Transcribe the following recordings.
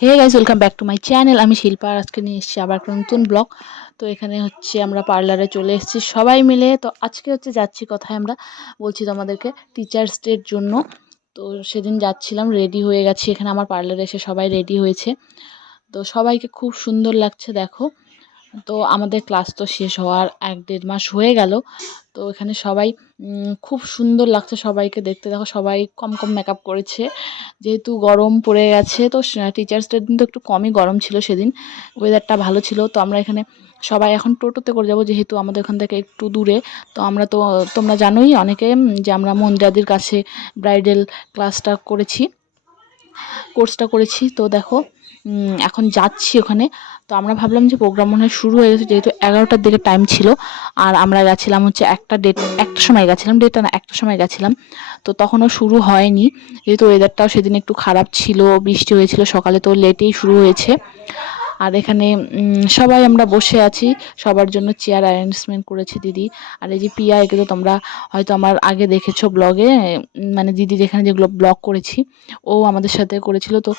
Hey guys, welcome back to my channel. আমি শিল্পা, আর আজকে নিয়ে এসেছি আবার একটা নতুন ব্লগ। তো এখানে হচ্ছে আমরা পার্লারে চলে এসেছি সবাই মিলে। তো আজকে হচ্ছে যাচ্ছি কোথায় আমরা বলছি তোমাদেরকে, টিচার্স ডের জন্য। তো সেদিন যাচ্ছিলাম, রেডি হয়ে গেছি। এখানে আমার পার্লারে এসে সবাই রেডি হয়েছে। তো সবাইকে খুব সুন্দর লাগছে দেখো। তো আমাদের ক্লাস তো শেষ হওয়ার 1-1.5 মাস হয়ে গেল। তো এখানে সবাই খুব সুন্দর লাগছে সবাইকে দেখতে। দেখো সবাই কম কম মেকআপ করেছে, যেহেতু গরম পড়ে গেছে। তো টিচার্স ডের দিন তো একটু কমই গরম ছিল সেদিন, ওয়েদারটা ভালো ছিল। তো আমরা এখানে সবাই এখন টোটোতে করে যাব, যেহেতু আমাদের ওখান থেকে একটু দূরে। তো আমরা তো তোমরা জানোই অনেকে যে আমরা মন্দিরাদির কাছে ব্রাইডাল ক্লাসটা করেছি, কোর্সটা করেছি। তো দেখো এখন যাচ্ছি ওখানে। তো আমরা ভাবলাম যে প্রোগ্রাম মনে হয় শুরু হয়ে গেছে, যেহেতু 11টার দিকে টাইম ছিল। আর আমরা গেছিলাম হচ্ছে একটা সময় গেছিলাম, ডেটটা না, একটা সময় গেছিলাম। তো তখনও শুরু হয়নি, যেহেতু ওয়েদারটাও সেদিন একটু খারাপ ছিল, বৃষ্টি হয়েছিল সকালে, তো লেটেই শুরু হয়েছে। আর এখানে সবাই আমরা বসে আছি, সবার জন্য চেয়ার অ্যারেঞ্জমেন্ট করেছে দিদি। আর এই যে পিয়া, একে তো তোমরা হয়তো আমার আগে দেখেছো ব্লগে, মানে দিদি যেখানে যেগুলো ব্লগ করেছি ও আমাদের সাথে করেছিল। তো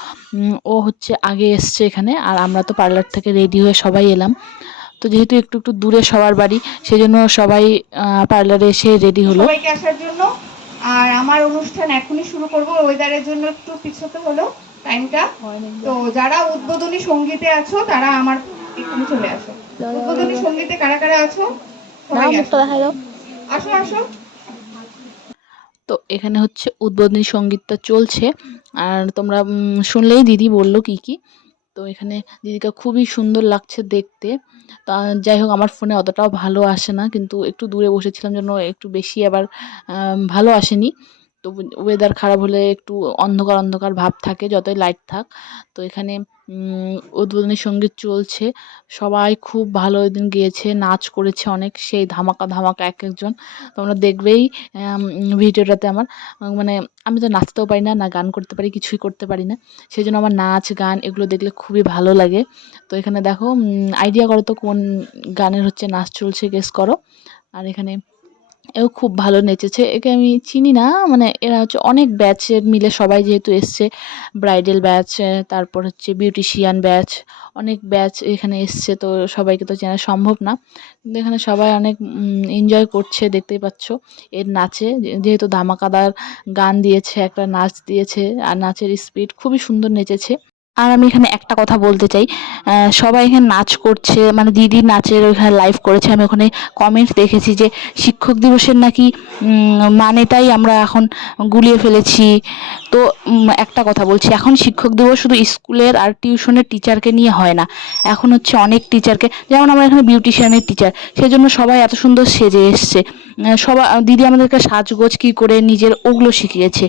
ও হচ্ছে আগে এসছে এখানে, আর আমরা তো পার্লার থেকে রেডি হয়ে সবাই এলাম। তো যেহেতু একটু একটু দূরে সবার বাড়ি, সেই জন্য সবাই পার্লারে এসে রেডি হলো। সবাইকে আসার জন্য। আর আমার অনুষ্ঠান এখনই শুরু করব, ওয়েদারের জন্য একটু পিছোতে হলো টাইমটা। তো যারা উদ্বোধনী সঙ্গীতে আছো তারা আমার এখানে চলে আসো। উদ্বোধনী সঙ্গীতে কারা কারা আছো সবাই আসো, আসো আসো। তো এখানে হচ্ছে উদ্বোধনী সঙ্গীতটা চলছে, আর তোমরা শুনলেই দিদি বললো কি কি। তো এখানে দিদিকে খুবই সুন্দর লাগছে দেখতে। তা যাই হোক, আমার ফোনে অতটাও ভালো আসে না, কিন্তু একটু দূরে বসেছিলাম জন্য একটু বেশি আবার ভালো আসেনি। তো ওয়েদার খারাপ হলে একটু অন্ধকার অন্ধকার ভাব থাকে, যতই লাইট থাক। তো এখানে উদ্বোধনী সঙ্গীত চলছে, সবাই খুব ভালো ওই দিন গিয়েছে, নাচ করেছে অনেক, সেই ধামাকা ধামাকা এক একজন। তোমরা দেখবেই ভিডিওটাতে আমার মানে আমি তো নাচতেও পারি না, না গান করতে পারি, কিছুই করতে পারি না। সেই জন্য আমার নাচ গান এগুলো দেখলে খুবই ভালো লাগে। তো এখানে দেখো, আইডিয়া করো তো কোন গানের হচ্ছে নাচ চলছে, গেস করো। আর এখানে এও খুব ভালো নেচেছে, একে আমি চিনি না, মানে এরা হচ্ছে অনেক ব্যাচের মিলে সবাই যেহেতু এসছে, ব্রাইডাল ব্যাচ, তারপর হচ্ছে বিউটিশিয়ান ব্যাচ, অনেক ব্যাচ এখানে এসছে। তো সবাইকে তো চেনা সম্ভব না, কিন্তু এখানে সবাই অনেক এনজয় করছে, দেখতেই পাচ্ছ এর নাচে। যেহেতু ধামাকাদার গান দিয়েছে, একটা নাচ দিয়েছে, আর নাচের স্পিড খুবই সুন্দর নেচেছে। আর আমি এখানে একটা কথা বলতে চাই, সবাই এখানে নাচ করছে, মানে দিদি নাচের ওইখানে লাইভ করেছে। আমি ওখানে কমেন্ট দেখেছি যে শিক্ষক দিবসের নাকি মানেটাই আমরা এখন গুলিয়ে ফেলেছি। তো একটা কথা বলছি, এখন শিক্ষক দিবস শুধু স্কুলের আর টিউশনের টিচারকে নিয়ে হয় না, এখন হচ্ছে অনেক টিচারকে, যেমন আমরা এখানে বিউটিশিয়ানের টিচার, সেজন্য সবাই এত সুন্দর সেজে এসছে। সবাই দিদি আমাদেরকে সাজগোজ কী করে নিজের ওগুলো শিখিয়েছে।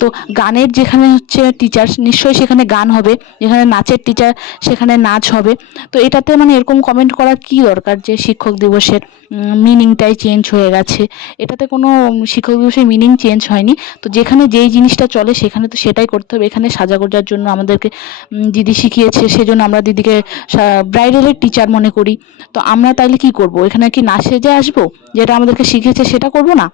তো গানের যেখানে হচ্ছে টিচার, নিশ্চয়ই সেখানে গান হবে, যেখানে নাচের টিচার সেখানে নাচ হবে। তো এটাতে মানে এরকম কমেন্ট করার কী দরকার যে শিক্ষক দিবসের মিনিংটাই চেঞ্জ হয়ে গেছে। এটাতে কোনো শিক্ষক দিবসের মিনিং চেঞ্জ হয়নি। তো যেখানে যেই জিনিসটা চলে সেখানে তো সেটাই করতে হবে। এখানে সাজাগোজার জন্য আমাদেরকে দিদি শিখিয়েছে, সেজন্য আমরা দিদিকে ব্রাইডালের টিচার মনে করি। তো আমরা তাইলে কি করব, এখানে কি না সেজে আসবো? যেটা আমাদেরকে শিখিয়েছে সেটা করব না?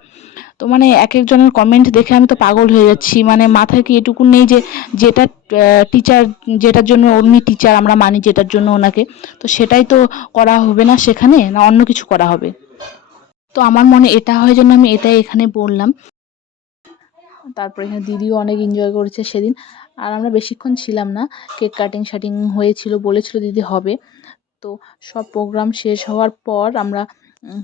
তো মানে এক একজনের কমেন্ট দেখে আমি তো পাগল হয়ে যাচ্ছি, মানে মাথায় কি এটুকু নেই যে যেটা টিচার, যেটার জন্য উনি টিচার আমরা মানি, যেটার জন্য ওনাকে, তো সেটাই তো করা হবে না সেখানে, না অন্য কিছু করা হবে? তো আমার মনে এটা হয় জন্য আমি এটাই এখানে বললাম। তারপর এখানে দিদিও অনেক এনজয় করেছে সেদিন। আর আমরা বেশিক্ষণ ছিলাম না, কেক কাটিং শাটিং হয়েছিল, বলেছিল দিদি হবে। তো সব প্রোগ্রাম শেষ হওয়ার পর আমরা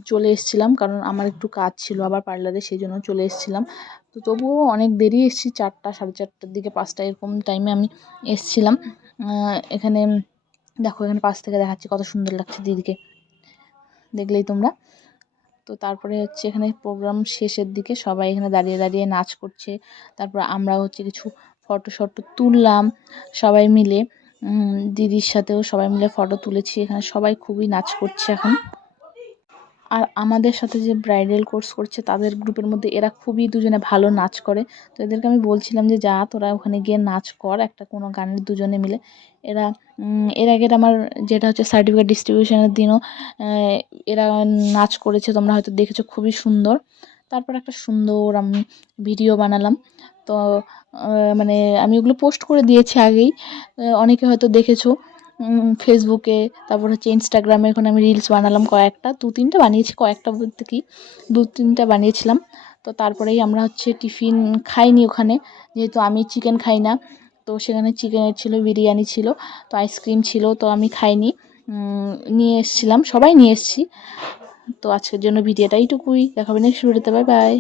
চলে এসেছিলাম, কারণ আমার একটু কাজ ছিল আবার পার্লারে, সেই জন্য চলে এসেছিলাম। তো তবুও অনেক দেরি এসেছি, 4টা 4:30টার দিকে, 5টা এরকম টাইমে আমি এসেছিলাম। এখানে দেখো, এখানে পাশ থেকে দেখাচ্ছি কত সুন্দর লাগছে দিদিকে, দেখলেই তোমরা। তো তারপরে হচ্ছে এখানে প্রোগ্রাম শেষের দিকে সবাই এখানে দাঁড়িয়ে দাঁড়িয়ে নাচ করছে। তারপর আমরা হচ্ছে কিছু ফটো তুললাম সবাই মিলে, দিদির সাথেও সবাই মিলে ফটো তুলেছি। এখানে সবাই খুবই নাচ করছে এখন। আর আমাদের সাথে যে ব্রাইডাল কোর্স করছে তাদের গ্রুপের মধ্যে এরা খুবই দুজনে ভালো নাচ করে। তো এদেরকে আমি বলছিলাম যে যা তোরা ওখানে গিয়ে নাচ কর একটা কোনো গানের দুজনে মিলে। এরা এর আগের আমার যেটা হচ্ছে সার্টিফিকেট ডিস্ট্রিবিউশনের দিনও এরা নাচ করেছে, তোমরা হয়তো দেখেছো, খুবই সুন্দর। তারপর একটা সুন্দর আমি ভিডিও বানালাম। তো মানে আমি ওগুলো পোস্ট করে দিয়েছি আগেই, অনেকে হয়তো দেখেছো ফেসবুকে, তারপর হচ্ছে ইনস্টাগ্রামে। এখন আমি রিলস বানালাম কয়েকটা, 2-3টা বানিয়েছি, কয়েকটা বলতে কি 2-3টা বানিয়েছিলাম। তো তারপরেই আমরা হচ্ছে টিফিন খাইনি ওখানে, যেহেতু আমি চিকেন খাই না। তো সেখানে চিকেনের ছিল, বিরিয়ানি ছিল, তো আইসক্রিম ছিল, তো আমি খাইনি। নিয়ে এসেছিলাম, সবাই নিয়ে এসেছি। তো আজকের জন্য ভিডিওটা এইটুকুই, দেখা হবে নেক্সট ভিডিওতে, বাই বাই।